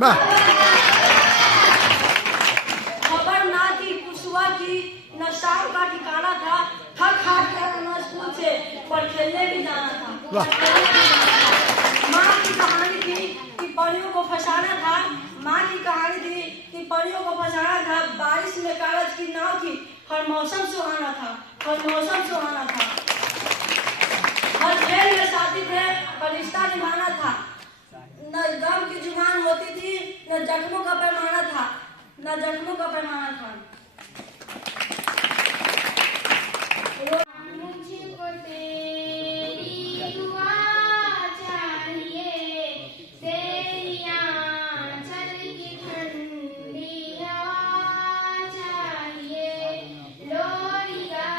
खबर ना थी कुशवा की, न शाम का ठिकाना था, थक हार कर न स्कूल से पर खेलने भी जाना था। माँ की कहानी थी कि परियों को फंसाना था, माँ की कहानी थी कि परियों को फंसाना था। बारिश में कागज की नाव थी, हर मौसम सुहाना था, हर मौसम सुहाना था। हर खेल में साथी थे, पर रिश्ता निभाना था। न गम की जुबान होती थी, न जख्मों का पैमाना था, न जख्मों का पैमाना था। मुझको तेरी दुआ चाहिए, तेरी आंचल की ठंडी हवा चाहिए। लोरी गा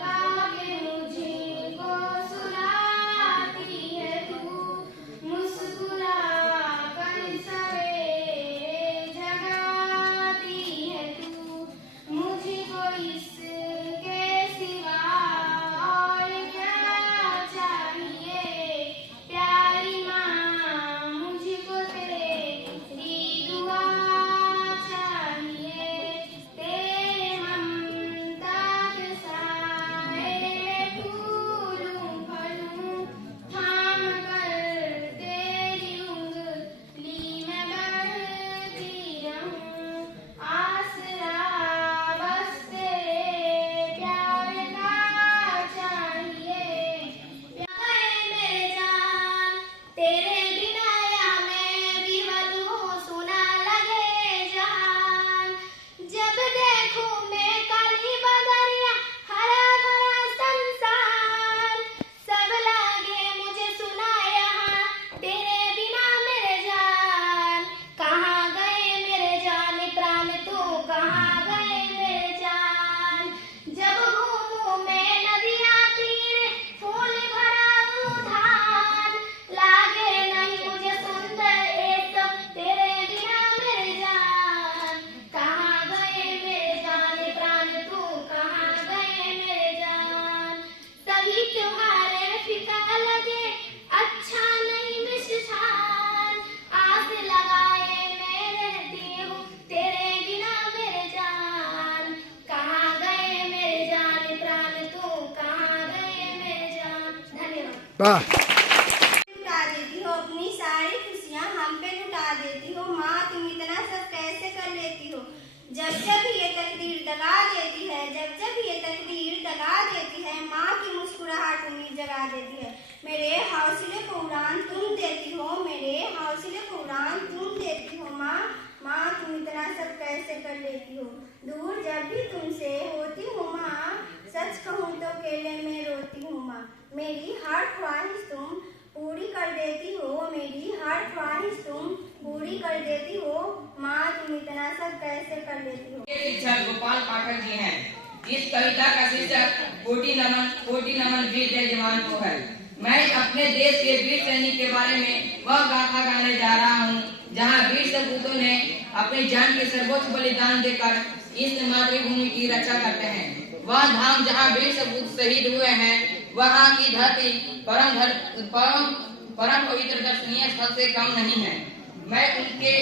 गा के मुझको सुलाती है तू, मुस्कुरा कर सवेरे जगाती है तू। मुझको इसके सिवा और क्या चाहिए, प्यारी माँ मुझको तेरी दुआ चाहिए। तेरे ममता के साए में फूलूं फलूं, थाम कर तेरी उंगली में बढ़ती रहूं। आसरा बस तेरे प्यार का चाहिए। प्यारे मेरे जान, तेरे बिना या मैं विवल हूँ, सुना लगे जहान। जब देखूं मैं काली बदरिया, हरा भरा संसार, सब लागे मुझे सुना यहाँ, तेरे बिना मेरे जान। कहाँ गए मेरे जान प्राण तू, कहाँ गए मेरे जान। जब घूमूं मैं नदियाँ तीर, फूल भरा उद्यान, लागे नहीं मुझे सुंदर ये सब, तेरे बिना मेरे जान। कहाँ गए मेरे जान प्राण तू, कहाँ गए मेरे जान। सभी त्योहारें फीका लगे, अच्छा नहीं मिष्ठान, आस लगाए मैं रहती हूँ, तेरे बिना मेरे जान। कहाँ गए मेरे जान प्राण तू, कहाँ गए मेरे जान। धन्यवाद। लुटा देती हो अपनी सारी खुशियाँ हम पे लुटा देती हो, माँ तुम इतना सब कैसे कर लेती हो। जब जब ये तकदीर दगा देती है, जब जब ये तकदीर दगा देती है, माँ की मुस्कुराहट उम्मीद जगा देती है। मेरे हौसले को उड़ान तुम देती हो, मेरे हौसले को उड़ान तुम देती हो माँ। माँ तुम इतना सब कैसे कर लेती हो। दूर जब भी तुमसे होती हूँ माँ, सच कहूँ तो अकेले में रोती हूँ माँ। मेरी हर ख्वाहिश तुम पूरी कर देती हो, मेरी हर ख्वाहिश तुम पूरी कर देती हो माँ। तुम इतना सब कैसे कर लेती हो। शिक्षक गोपाल पाठक जी हैं। इस कविता का शीर्षक कोटि नमन वीर जय जवान को है। मैं अपने देश के वीर सैनिक के बारे में वह गाथा गाने जा रहा हूँ, जहाँ वीर सपूतों ने अपनी जान के सर्वोच्च बलिदान देकर इस मातृभूमि की रक्षा करते हैं। वह धाम जहाँ वीर सपूत शहीद हुए हैं, वहाँ की धरती परम पवित्र दर्शनीय स्थल से कम नहीं है। मैं उनके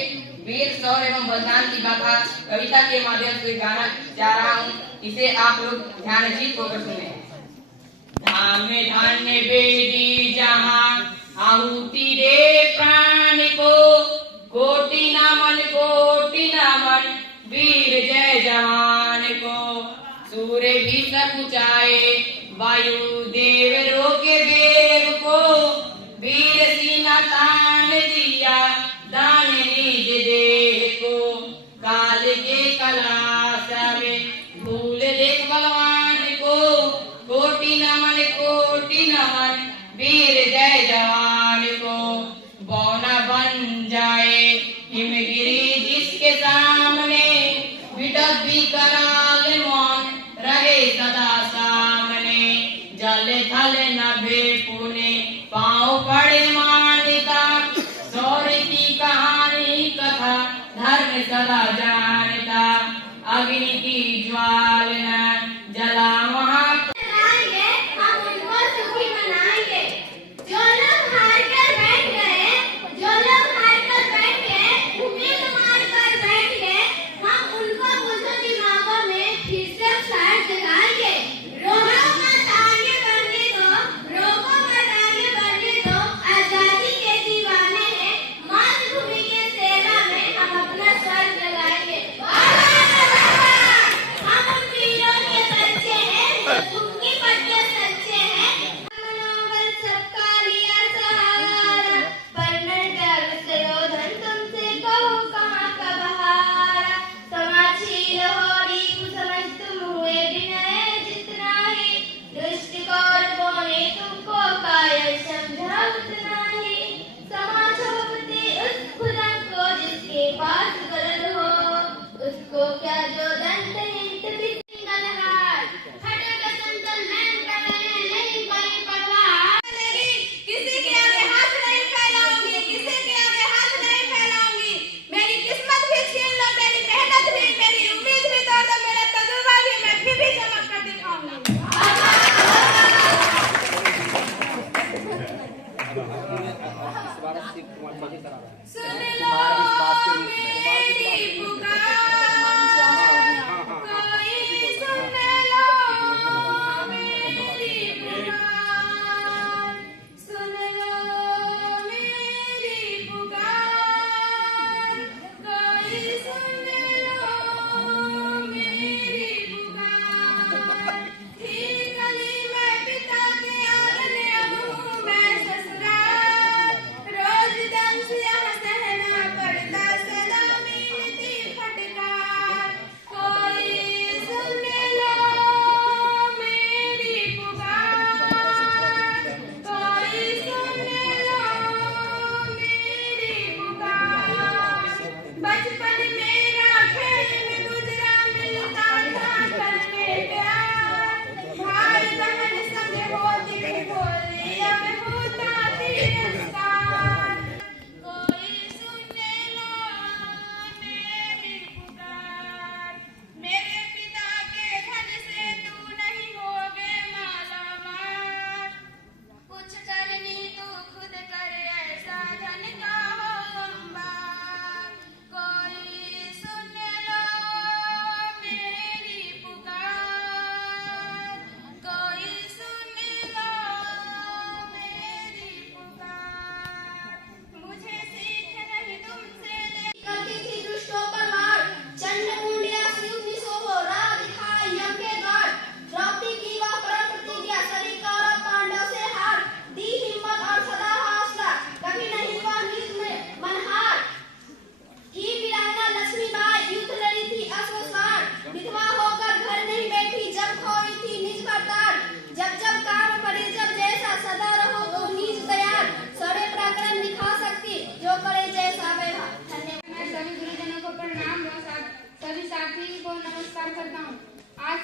वीर शौर्य एवं बलिदान की गाथा कविता के माध्यम से गाना जा रहा हूँ। इसे आप लोग ध्यानजीत होकर सुने। धाम धन्य बेदी जहाँ आहुति दे प्राण को, कोटि नमन वीर जय जवान को। सूर्य भी सकुचाए वायु देव रोके वेग को, वीर सीना तान दिया दान निज देह को। काल के कलाश में भूल देख भगवान को, कोटि नमन वीर जय जवान को। बौना बन जाए हिमगिरी जिसके सामने, विटप भी कराल मौन रहे सदा सामने। जल थल नभे पुणे पाँव पड़े मान्यता, शौर्य की कहानी कथा धर्म सदा जानता। अग्नि की ज्वाला जला वहाँ हम उनको सुखी मनाएंगे। जो लोग हार कर बैठ गए, जो लोग हार कर बैठ गए,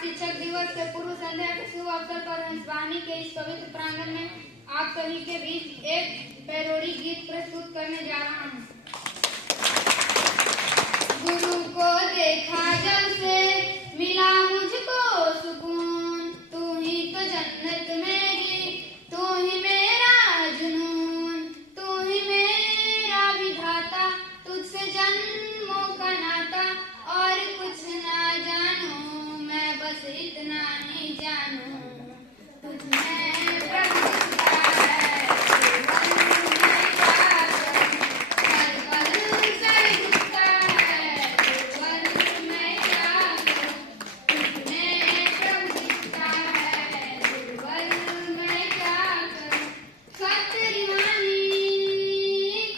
शिक्षक दिवस के पूर्व संध्या के शुभ अवसर पर हंसवानी के इस पवित्र प्रांगण में आप सभी के बीच एक पैरोडी गीत प्रस्तुत करने जा रहा हूँ। गुरु को देखा जब से मिला मुझको सुकून, तू ही तो जन्नत मेरी, तू ही मेरा जुनून, तू ही मेरा विधाता, तुझसे जन्मों का नाता, और कुछ ना जानूं मैं बस इतना ही जानूं, तुझ में प्रभु दिखता है, केवल मैं क्या करूं, हर पल सर झुकता है, केवल मैं क्या करूं, तुझ में प्रभु दिखता है, केवल मैं क्या करूं, कब तेरी वाणी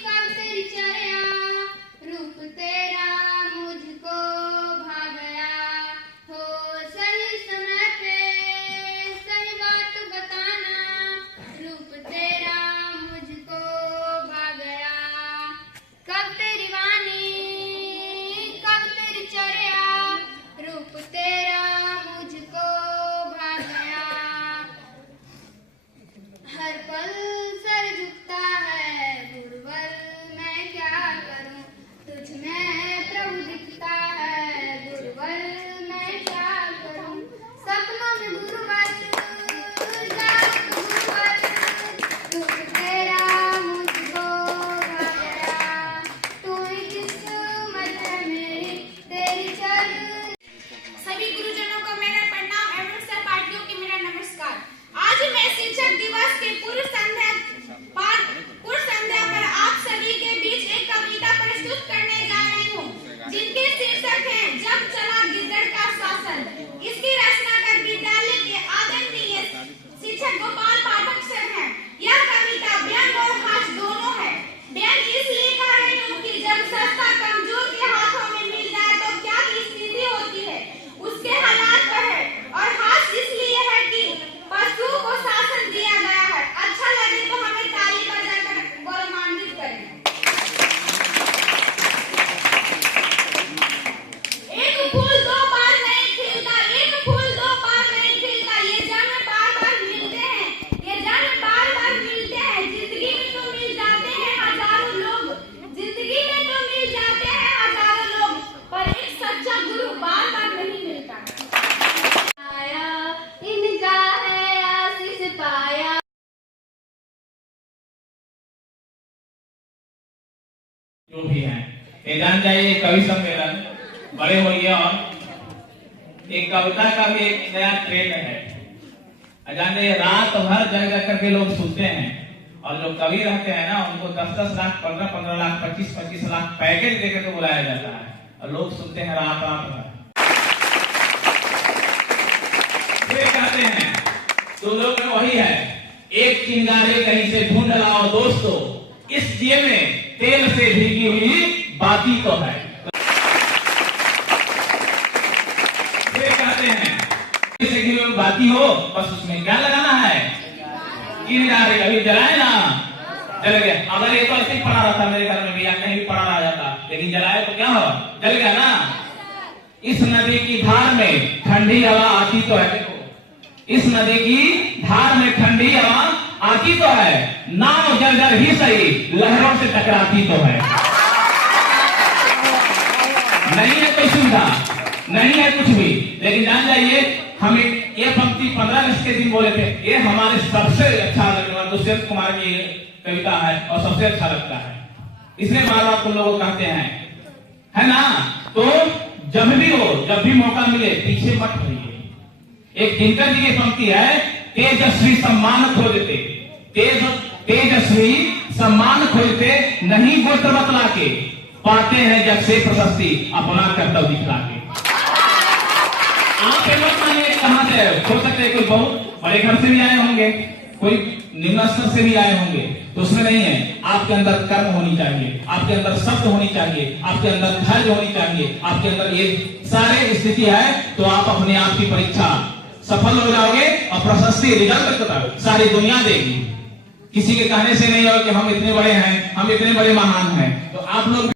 कब तेरी चर्या, रूप तेरा मुझको भा गया, हो सही समय पे सही बात बताना, रूप तेरा मुझको भा गया, कब तेरी वाणी कब तेरी चर्या, रूप तेरा मुझको भा गया, हर पल सर झुकता है, गुरुवर मैं क्या करूं, तुझ में प्रभु दिखता है, गुरुवर मैं क्या करूं, सपनों में गुरुवर जागृत गुरुवर, रूप तेरा मुझको भा गया, तू ही किस्मत है मेरी, तेरी चल। सभी गुरुजनों को मेरा प्रणाम एवं सहपाठियों की मेरा नमस्कार। आज मैं शिक्षक दिवस के पूर्व संध्या पर आप सभी के बीच एक कविता प्रस्तुत करने जा रही हूँ, जिनके शीर्षक है जब चला गिद्दड़ का शासन। इसकी रचनाकार विद्यालय के आदरणीय शिक्षक गोपाल पाठक सर हैं। यह कविता व्यंग और हास्य दोनों है। व्यंग इसलिए कह रही हूँ कि जब सस्ता कमजोर के हाथों में मिल जाए तो क्या स्थिति होती है, उसके हालात पर है, और हास्य इसलिए है कि पशु को शासन दिया गया है। अच्छा लगे तो हमें ताली बजाकर गौरवान्वित करें। एक फूल दो बार नहीं खिलता, एक फूल दो बार नहीं खिलता, ये जन्म बार बार मिलते हैं, ये जन्म बार बार मिलते हैं, जिंदगी में तो मिल जाते हैं हजारों लोग, जिंदगी में तो मिल जाते हैं हजारों लोग, पर एक सच्चा गुरु बार बार नहीं मिलता। आया इनका है आशीष पाया। जो भी है ये जान जाइए, कवि सम्मेलन बड़े होइए और एक कविता का भी एक नया ट्रेंड है। जान जाइए, रात भर जग जग करके लोग सुनते हैं, और जो कवि रहते हैं ना उनको 10-10 लाख 15-15 लाख 25-25 लाख पैकेज देकर के बुलाया जाता है, और लोग सुनते हैं रात रात भर। फिर कहते हैं तो लोग में वही है, एक चिंगारे कहीं से ढूंढ लाओ दोस्तों, इस दिए में तेल से भीगी हुई बाती तो है। फिर कहते हैं से घी हुई बाती हो, बस उसमें क्या लगाना है, चिंगारे कभी जलाए ना, जल गया। अगर ये तो ऐसे ही पड़ा रहता मेरे घर में भी, या कहीं भी पड़ा रह जाता, लेकिन जलाए तो क्या हो, जल गया ना। इस नदी की धार में ठंडी हवा आती तो है, देखो इस नदी की धार में ठंडी हवा आती तो है, नाव जर्जर ही सही लहरों से टकराती तो है। नहीं है कोई सुविधा, नहीं है कुछ भी, लेकिन जान जाइए हम ये पंक्ति 15 अगस्त के दिन बोले थे, ये हमारे सबसे अच्छा लगने वाला दुष्यंत कुमार की कविता है और सबसे अच्छा लगता है, इसलिए बार बार तुम लोग कहते हैं, है ना। तो जब भी हो, जब भी मौका मिले पीछे मत रहिए। एक दिनकर जी की पंक्ति है, तेजस्वी सम्मान खोजते, तेजस्वी सम्मान खोजते नहीं गोत्र बतला के, पाते हैं जब से प्रशस्ति अपना कर्तव्य दिखला के। आप लोग मानिए कहां से हो सकते हैं, कोई बहुत बड़े घर से भी आए होंगे, कोई निम्न स्तर से भी आए होंगे, तो उसमें नहीं है। आपके अंदर कर्म होनी चाहिए, आपके अंदर शब्द होनी चाहिए, आपके अंदर धैर्य होनी चाहिए, आपके अंदर ये सारे स्थिति है, तो आप अपने आप की परीक्षा सफल हो जाओगे और प्रशस्ति रिजल्ट सारी दुनिया देगी। किसी के कहने से नहीं होगा कि हम इतने बड़े हैं, हम इतने बड़े महान हैं। तो आप लोग